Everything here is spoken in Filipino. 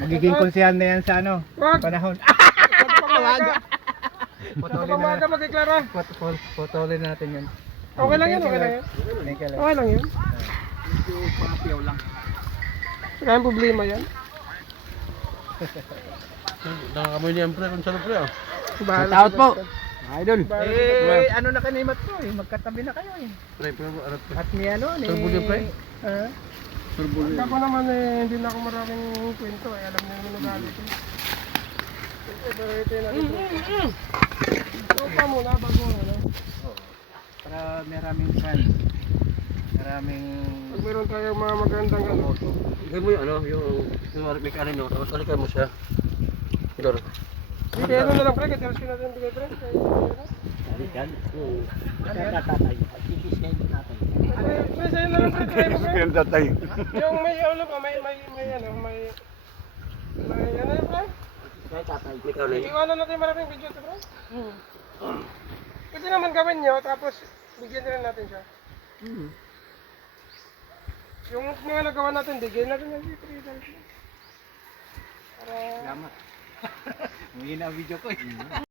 Magiging konsehan na yan sa ano, Wag. panahon. Pamaga. Putulin na. Pamaga magkiklara. Putulin natin yan. Okay lang yan, okay lang yan. Thank you. Okay lang yan. Papiyaw lang. Wala yung problema yan. Nakakamoy niya pre, kung saan pre ah. Bahala. Out po. Idol. Bahala. Ano na kanimat ko eh, magkatabi na kayo eh. Pre, arat pre. At ni ano, ni... Turbo niya, pre? Ah, Turbulin. Ako naman eh, hindi na ako maraming kwento eh. Alam niyo naman ugali ko. Pero ito yun natin. So pa muna bago ano. para maraming fan. Maraming... Pag meron tayong mga magandang ano. Higay mo yung ano, yung may kanin nyo, tapos alikay mo siya. Idor. Hindi ano na lang pre, kasi natin natin bigay pre. Pre, sa'yo na lang pre, try mo pre. tatay. Yung may ano pa, may ano, may ano yun pre? May kanin. Iwanan natin maraming video ito pre. Pwede naman gawin nyo, tapos bigyan din natin siya. Yung mga nagawa natin, bigyan natin ng video. Para... Salamat. Hindi na ang video ko eh.